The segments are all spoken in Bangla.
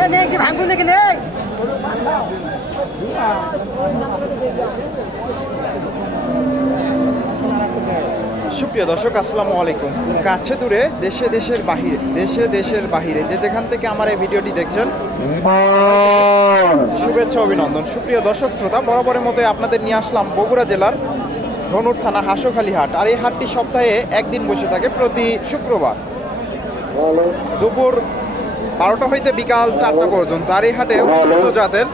এ নেই কি নেই সুপ্রিয় দর্শক আসসালামু আলাইকুম। কাছে দূরে দেশে দেশের বাহিরে দেশে দেশের বাহিরে যে যেখান থেকে আমার এই ভিডিওটি দেখছেন শুভেচ্ছা অভিনন্দন। সুপ্রিয় দর্শক শ্রোতা বরাবরের মতোই আপনাদের নিয়ে আসলাম বগুড়া জেলার ধনুর থানা হাঁসখালি হাট। আর এই হাটটি সপ্তাহে একদিন বসে থাকে প্রতি শুক্রবার। দুপুর বারোটা হইতে বিকাল চারটা পর্যন্ত। আর এই হাটে উন্নত জাতের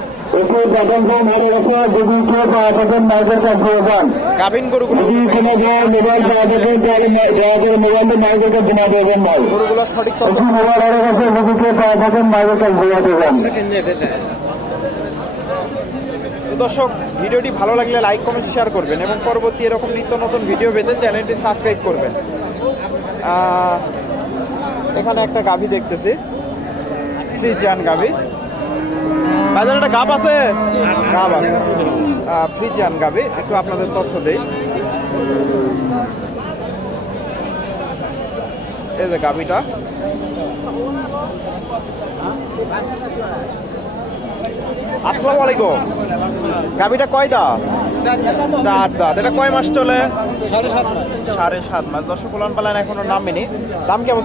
গাভিন গরুগুলো গরুগুলো সঠিক তথ্য দর্শক, ভিডিওটি ভালো লাগলে লাইক কমেন্ট শেয়ার করবেন এবং পরবর্তী এরকম নিত্য নতুন ভিডিও পেতে চ্যানেলটি সাবস্ক্রাইব করবেন। এখানে একটা গাভী দেখতেছি। ফ্রিজিয়ান গাভি। বাজারে একটা গাব আছে? গাব আছে। ফ্রিজিয়ান গাভি, একটু আপনাদের তথ্য দেই। এই যে গাভিটা। আসসালামু আলাইকুম। গাভিটা কয় দাঁত? চার দাঁত। এটা কয় মাস চলে? সাড়ে সাত মাস। সাড়ে সাত মাস। দর্শক উলান পালান এখনও নামেনি। দাম কেমন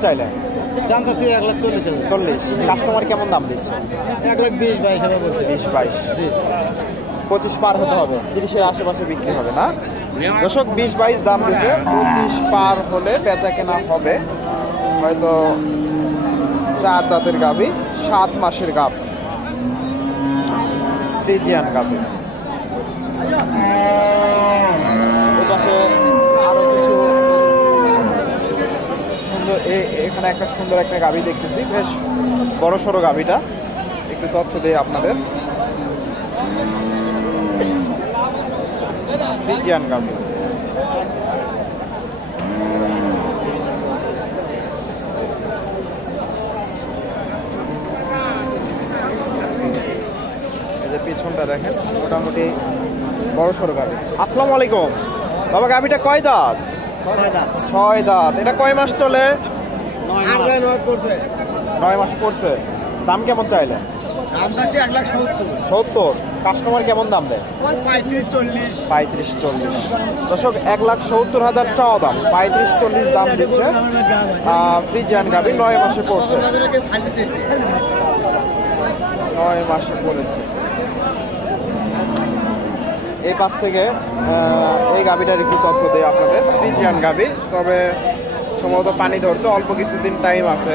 জানতেছি এক লাখ চল্লিশ হাজার। চল্লিশ। কাস্টমার কেমন দাম দিচ্ছে? এক লাখ বিশ বাইশ হাজার বলছে। বিশ বাইশ। জি। পঁচিশ পার হতে হবে। তিরিশের আশেপাশে বিক্রি হবে না? দর্শক বিশ বাইশ দাম দিচ্ছে। পঁচিশ পার হলে বেচা কেনা হবে। হয়তো চার দাঁতের গাবি সাত মাসের গাব ফ্রিজিয়ান গাবি পাশে আরও কিছু সুন্দর এ- এখানে একটা সুন্দর একটা গাবি দেখতেছি। বেশ বড় সড়ো গাবিটা। একটু তথ্য দেয় আপনাদের। ফ্রিজিয়ান পিছনটা দেখেন মোটামুটি বড় সড়ো গাবি। আসসালামু আলাইকুম। বাবা গাবিটা কয় দাঁত। ছয় দাঁত। এটা কয় মাস চলে? নয় মাস পড়ছে। দাম কেমন চাইলে? সত্তর। কাস্টমার কেমন দাম দেয়? পঁয়ত্রিশ চল্লিশ। দর্শক এক লাখ সত্তর হাজার চাওয়া দাম। পঁয়ত্রিশ চল্লিশ দাম দিচ্ছে। ফ্রিজিয়ান গাবি নয় মাসে পড়ছে। নয় মাসে পড়েছে। এই পাশ থেকে এই গাবিটার একটু তথ্য দেয় আপনাদের। ফ্রিজিয়ান গাবি তবে সম্ভবত পানি ধরছে অল্প কিছুদিন টাইম আছে।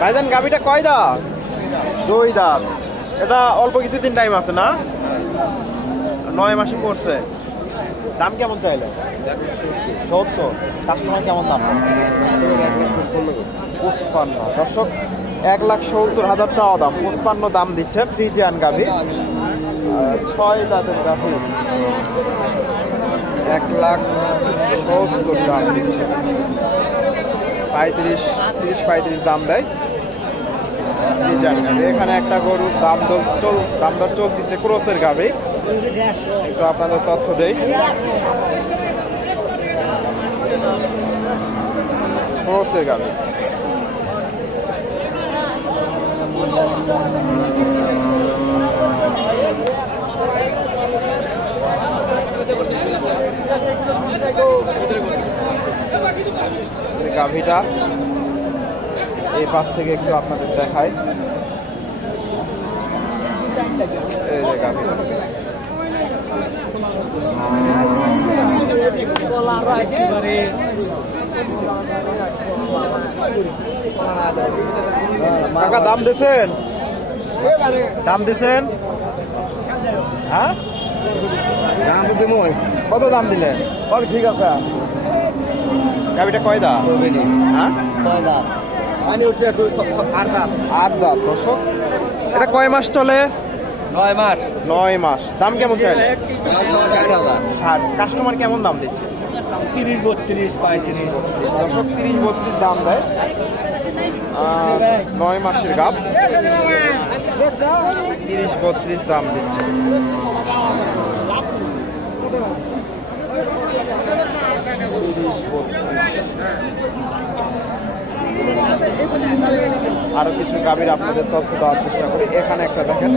ভাইজান গাবিটা কয় দাঁত? দুই দাঁত। এটা অল্প কিছুদিন টাইম আছে না? নয় মাসে পড়ছে। দাম কেমন চাইলে? সত্তর। কাস্টমার কেমন দাম? পুষ্পান্ন। দর্শক এক লাখ সত্তর হাজার টাকা দাম পুষ্পান্ন দাম দিচ্ছে ফ্রিজিয়ান গাভি। ছয় দাঁতের গাভি। এক লাখ সত্তর দাম দিচ্ছে। পঁয়ত্রিশ, তিরিশ, পঁয়ত্রিশ দাম দেয়। ফ্রিজিয়ান গাভি। এখানে একটা গরুর দাম দর চল, দাম দর চলতেছে ক্রোসের গাভি। একটু আপনাদের তথ্য দেই। ক্রোসের গাভি এই গাভিটা এই পাশ থেকে একটু আপনাদের দেখায় গাভিটা। কাকা দাম দিছেন? দাম দিছেন? হ্যাঁ? দাম তো দেবো কত দাম দিলেন? ওকে ঠিক আছে। গাভিটা কয় দা হ্যাঁ? পানি উঠছে আর দাম আট দাঁত। দর্শক। এটা কয় মাস চলে? নয় মাস। নয় মাস। দাম কেমন চাইলে ষাট। কাস্টমার কেমন দাম দিচ্ছে? তিরিশ বত্রিশ পঁয়ত্রিশ। দর্শক তিরিশ বত্রিশ দাম দেয়। নয় মাসের গাপ। তিরিশ বত্রিশ দাম দিচ্ছে। আরও কিছু গাভীর আপনাদের তথ্য দেওয়ার চেষ্টা করি। এখানে একটা দেখেন,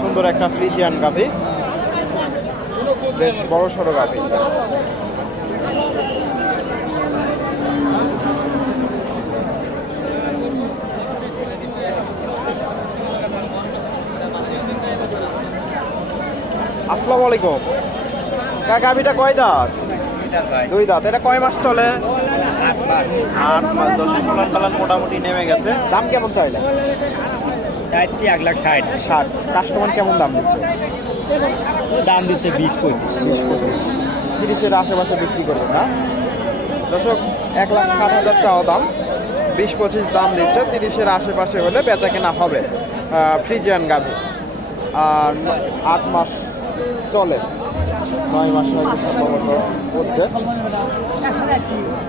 সুন্দর একটা ফ্রিজিয়ান গাভী। বেশ বড় সড়ো গাভী। আসসালামু আলাইকুম কা গাভীটা কয় দাঁত? দুই দাঁত। এটা কয় মাস চলে? আট মাস। দশ পালন পালন মোটামুটি নেমে গেছে। দাম কেমন চাইলে? চাইছি এক লাখ ষাট। ষাট। কাস্টমার কেমন দাম দিচ্ছে? দাম দিচ্ছে বিশ পঁচিশ। বিশ পঁচিশ। তিরিশের আশেপাশে বিক্রি করবেন না? দর্শক এক লাখ ষাট হাজার টাকা দাম। বিশ পঁচিশ দাম দিচ্ছে। তিরিশের আশেপাশে হলে বেচা কেনা হবে ফ্রিজিয়ান গাভি। আর আট মাস চলে। নয় মাস হয়তো সম্ভবত হচ্ছে।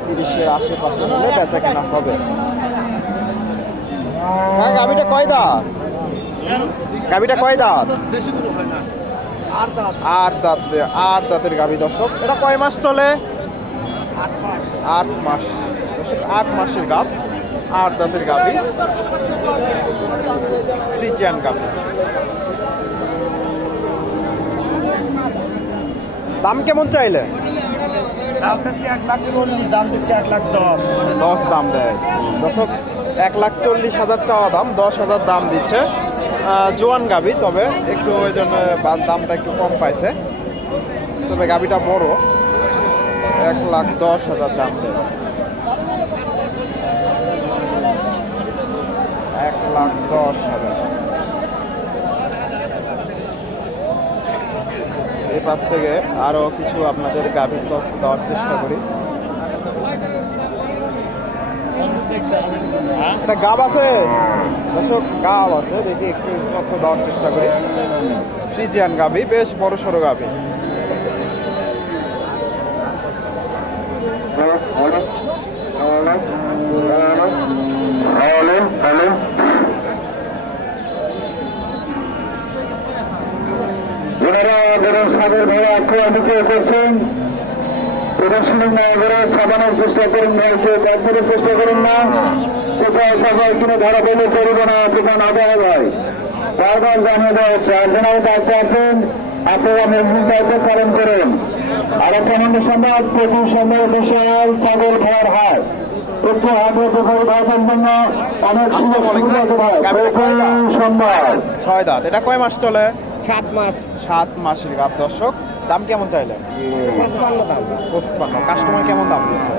তিরিশের আশেপাশে হলে বেচা কেনা হবে। হ্যাঁ গাভিটা কয় দাঁত? গাভিটা কয় দাঁত? আট দাঁত আট দাঁতের গাভী দর্শক। এটা কয় মাস চলে? আট মাস। দর্শক আট মাসের গাভ আট দাঁতের গাভী। ফ্রিজিয়ান গাভী। দাম কেমন চাইলে? দাম দিচ্ছে এক লাখ চল্লিশ দাম এক লাখ দশ। দশ দাম দেয়। এক লাখ চল্লিশ হাজার চাওয়া দাম দশ হাজার দাম দিচ্ছে। জোয়ান গাভী তবে একটু ওই জন্য দামটা একটু কম পাইছে। তবে গাভীটা বড়। এক লাখ দশ হাজার দাম দেয়। এক লাখ দশ হাজার। এই পাশ থেকে আরও কিছু আপনাদের গাভীর তথ্য দেওয়ার চেষ্টা করি একটা গাব আছে দর্শক গাব আছে দেখি একটু তথ্য দেওয়ার চেষ্টা করি ফ্রিজিয়ান গাবি বেশ বড় সড়ো গাবি হ্যালো ওনারা আমাদের সাগর ভাইয়া আক্রমণ করছেন। প্রদর্শনী না করে ছাপানোর চেষ্টা করুন ভাইকে তারপরে চেষ্টা করুন না। সেটা সবাই কিনে ধরা পেলে করব না সেটা না দেওয়া হয়। বারবার দেওয়া হচ্ছে যারা দায়িত্ব আছেন আপনারা মজবুত দায়িত্ব পালন করুন। আর একটা আনন্দ সংবাদ প্রতি সময় বিশাল ছাগল খাওয়ার হাট একটু হাটে প্রথমে ভাষণ জন্য অনেক সুযোগ সুবিধা ভাই। ছয় দাঁত এটা কয় মাস চলে? সাত মাস। সাত মাসের গাব দর্শক দাম কেমন চাইলেন? পঁচপান্ন। দাম পঁচপান্ন কাস্টমার কেমন দাম দিচ্ছে?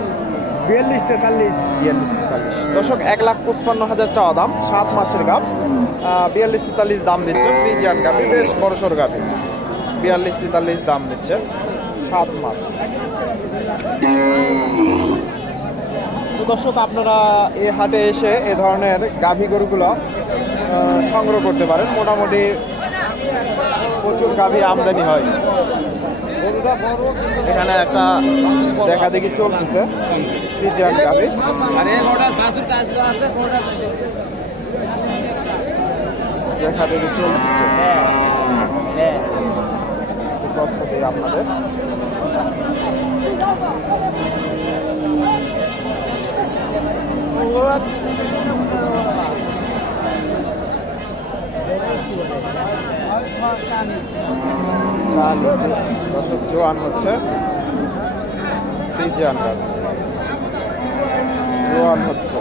বিয়াল্লিশ তেতাল্লিশ। বিয়াল্লিশ তেতাল্লিশ। দর্শক এক লাখ পঁচপান্ন হাজার চাওয়া দাম সাত মাসের গাব। বিয়াল্লিশ তেতাল্লিশ দাম দিচ্ছে ফ্রিজিয়ান গাবি বেশ বড় সড়ো গাবি। বিয়াল্লিশ তেতাল্লিশ দাম দিচ্ছে সাত মাস। দর্শক আপনারা এই হাটে এসে এ ধরনের গাভী গরুগুলো সংগ্রহ করতে পারেন। মোটামুটি প্রচুর গাভী আমদানি হয়। এখানে একটা দেখা দেখি চলতেছে ফ্রিজিয়ান গাভী। দেখা দেখি চলতেছে। হ্যাঁ একটু তথ্য দিই আপনাদের। কাল হচ্ছে দশক জোয়ান হচ্ছে। গাভী জোয়ান হচ্ছে।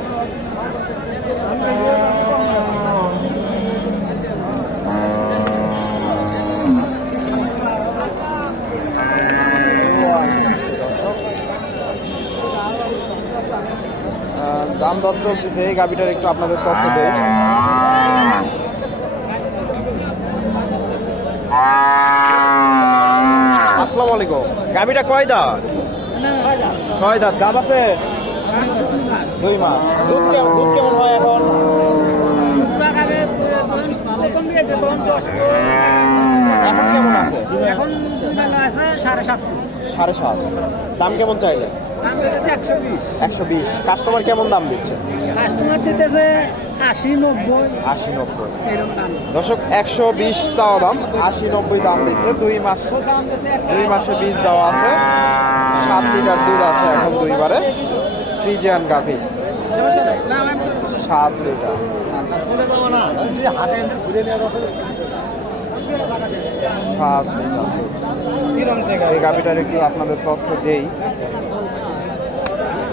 দাম দর চলতেছে, এই গাভিটার একটু আপনাদের তথ্য দেয় আসসালামু আলাইকুম। গাভিটা কয় দাঁত? ছয় দাঁত। গাব আছে? দুই মাস। দুধ কেমন দুধ কেমন হয় এখন? এখন কেমন আছে? এখন আছে সাড়ে সাত সাড়ে সাত। দাম কেমন চাইলে? একশো বিশ। কাস্টমার কেমন দাম দিচ্ছে? কাস্টমার দিতেছে আশি নব্বই। আশি নব্বই। দর্শক একশো বিশ চাওয়া দাম আশি নব্বই দাম দিচ্ছে দুই মাস দুই মাসে বীজ দেওয়া আছে। সাত লিটার দুধ আছে এখন দুইবারে। ফ্রিজিয়ান গাভি। সাত লিটার। সাত লিটার এই গাভিটার একটু আপনাদের তথ্য দেই।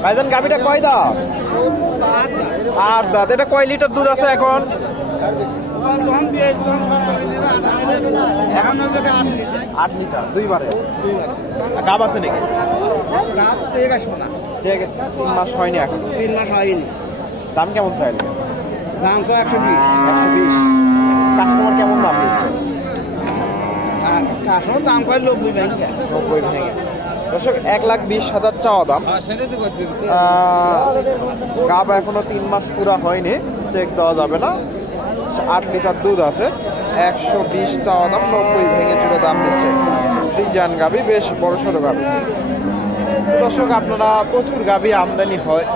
ভাইজান গাভিটা কয় দাঁত আট দাঁত। এটা কয় লিটার দুধ আছে এখন? আট লিটার দুইবারে গাব আছে নাকি? লাভ চেয়ে আসব না যে তিন মাস হয়নি এখন। তিন মাস হয়নি দাম কেমন চাইলে দাম তো একশো বিশ। একশো বিশ কাস্টমার কেমন দাম দিচ্ছে? কাশো দাম করে নব্বই ব্যাংকে নব্বই ভেঙে। দর্শক এক লাখ বিশ হাজার চাওয়া দাম। গাব এখনও তিন মাস পুরা হয়নি চেক দেওয়া যাবে না। আট লিটার দুধ আছে একশো বিশ চাওয়া দাম নব্বই ভেঙে চুরে দাম দিচ্ছে। ফ্রিজান গাবি বেশ বড় সড়ো গাবি। দর্শক আপনারা প্রচুর গাবি আমদানি হয়।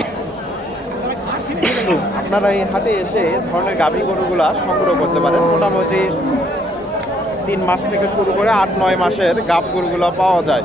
আপনারা এই হাটে এসে ধরনের গাভী গরুগুলা সংগ্রহ করতে পারেন। মোটামুটি তিন মাস থেকে শুরু করে আট নয় মাসের গাব গরুগুলো পাওয়া যায়।